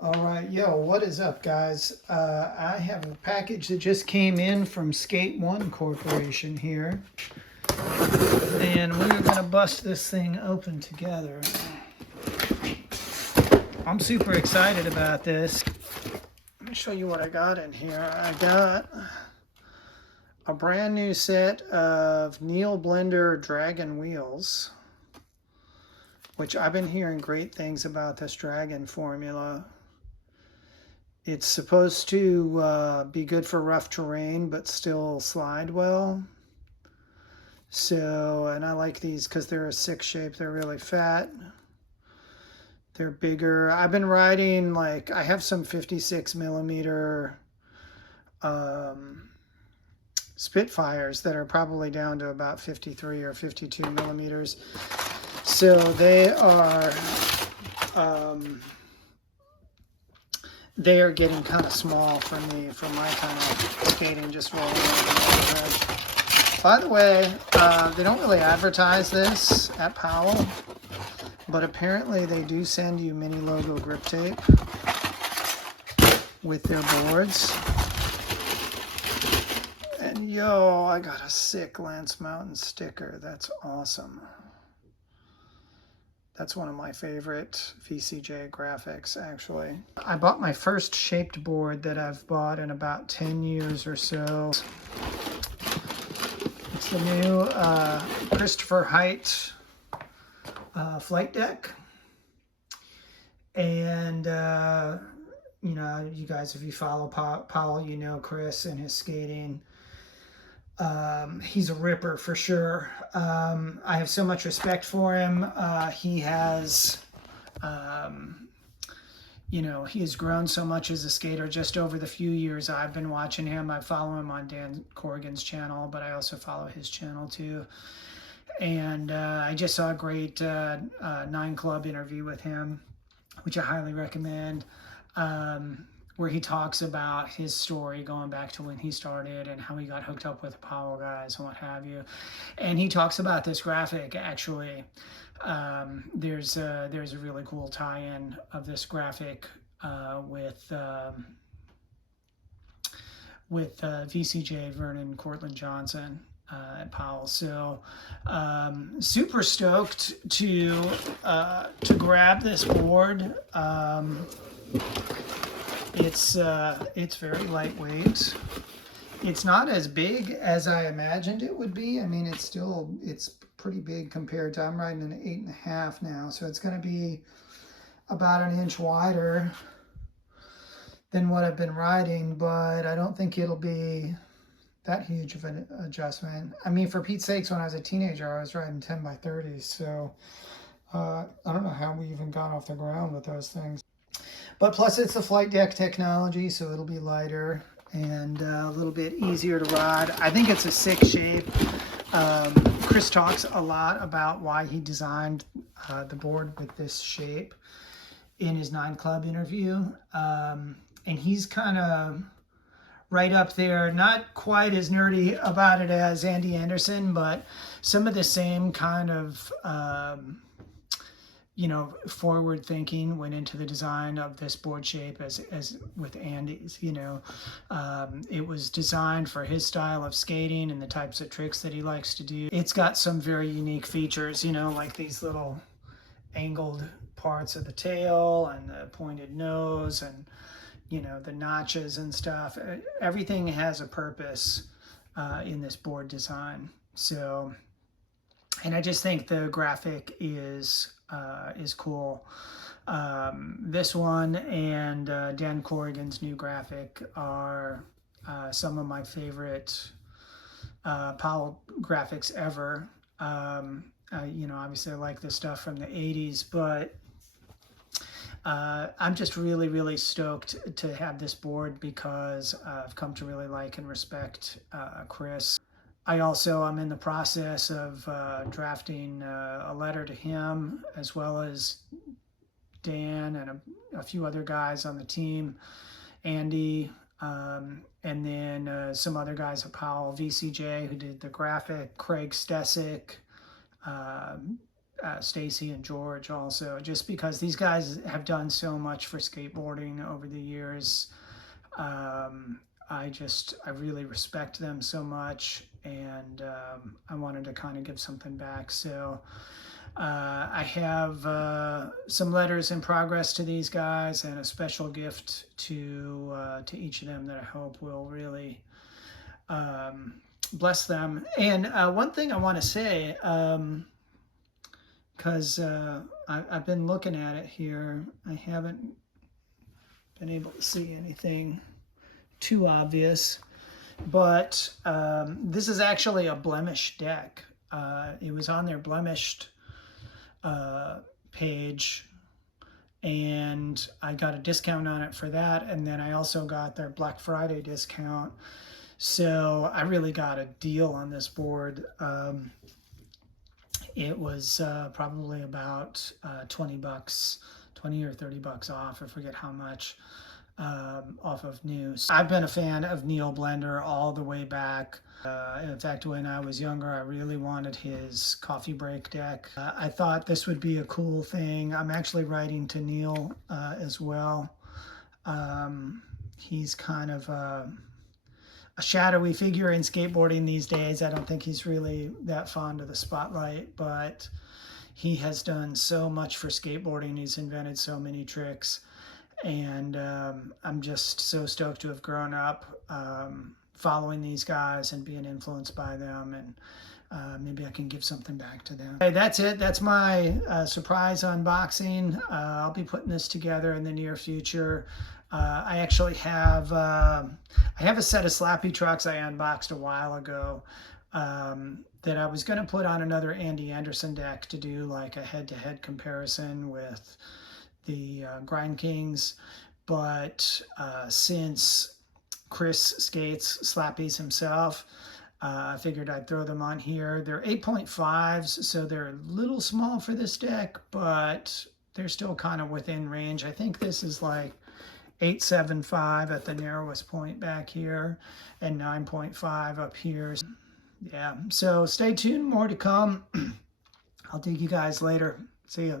All right, yo, what is up, guys? I have a package that just came in from Skate One Corporation here, and we're gonna bust this thing open together. I'm super excited about this. Let me show you what I got in here. I got a brand new set of Neil Blender Dragon wheels, which I've been hearing great things about this Dragon formula. It's supposed to be good for rough terrain, but still slide well. So, and I like these because they're a 6 shape. They're really fat. They're bigger. I've been riding, like, I have some 56 millimeter Spitfires that are probably down to about 53 or 52 millimeters. So they are getting kind of small for me, for my kind of skating, just rolling over the neighborhood. By the way, they don't really advertise this at Powell, but apparently they do send you mini logo grip tape with their boards. And yo, I got a sick Lance Mountain sticker. That's awesome. That's one of my favorite VCJ graphics, actually. I bought my first shaped board that I've bought in about 10 years or so. It's the new Christopher Height flight deck. And, you know, you guys, if you follow Powell, you know Chris and his skating. He's a ripper for sure. I have so much respect for him. He has, you know, he has grown so much as a skater just over the few years I've been watching him. I follow him on Dan Corrigan's channel, but I also follow his channel too. And I just saw a great 9 Club interview with him, which I highly recommend. Where he talks about his story going back to when he started and how he got hooked up with the Powell guys and what have you. And he talks about this graphic, actually. There's a really cool tie-in of this graphic with VCJ Vernon Cortland Johnson at Powell. So super stoked to grab this board. It's very lightweight. It's not as big as I imagined it would be. I mean, it's pretty big compared to, I'm riding an 8.5 now, so it's going to be about an inch wider than what I've been riding, but I don't think it'll be that huge of an adjustment. I mean, for Pete's sakes, when I was a teenager, I was riding 10 by 30s, so I don't know how we even got off the ground with those things. But plus it's the flight deck technology, so it'll be lighter and a little bit easier to ride. I think it's a 6 shape. Chris talks a lot about why he designed the board with this shape in his 9 Club interview. And he's kind of right up there, not quite as nerdy about it as Andy Anderson, but some of the same kind of you know, forward thinking went into the design of this board shape as with Andy's. You know, it was designed for his style of skating and the types of tricks that he likes to do. It's got some very unique features, you know, like these little angled parts of the tail and the pointed nose and, you know, the notches and stuff. Everything has a purpose in this board design. So, and I just think the graphic is cool. This one and Dan Corrigan's new graphic are some of my favorite Powell graphics ever. You know, obviously I like the stuff from the 80s, but I'm just really, really stoked to have this board because I've come to really like and respect Chris. I'm in the process of drafting a letter to him, as well as Dan and a few other guys on the team, Andy, and then some other guys at Powell, VCJ, who did the graphic, Craig Stesick, Stacy and George also, just because these guys have done so much for skateboarding over the years. I really respect them so much, and I wanted to kind of give something back. So I have some letters in progress to these guys, and a special gift to each of them that I hope will really bless them. And one thing I want to say, because I've been looking at it here, I haven't been able to see anything too obvious, but this is actually a blemished deck. It was on their blemished page, and I got a discount on it for that, and then I also got their Black Friday discount, so I really got a deal on this board. It was probably about 20 bucks, 20 or 30 bucks off, I forget how much, off of new. I've been a fan of Neil Blender all the way back. In fact, when I was younger, I really wanted his coffee break deck. I thought this would be a cool thing. I'm actually writing to Neil as well. He's kind of a shadowy figure in skateboarding these days. I don't think he's really that fond of the spotlight, but he has done so much for skateboarding. He's invented so many tricks, and I'm just so stoked to have grown up following these guys and being influenced by them, and maybe I can give something back to them. Okay, that's it. That's my surprise unboxing. I'll be putting this together in the near future. I actually have I have a set of Slappy trucks I unboxed a while ago that I was going to put on another Andy Anderson deck to do like a head-to-head comparison with the Grind Kings, but since Chris skates Slappy's himself, I figured I'd throw them on here. They're 8.5s, so they're a little small for this deck, but they're still kind of within range. I think this is like 8.75 at the narrowest point back here, and 9.5 up here. Yeah, so stay tuned, more to come. I'll dig you guys later. See ya.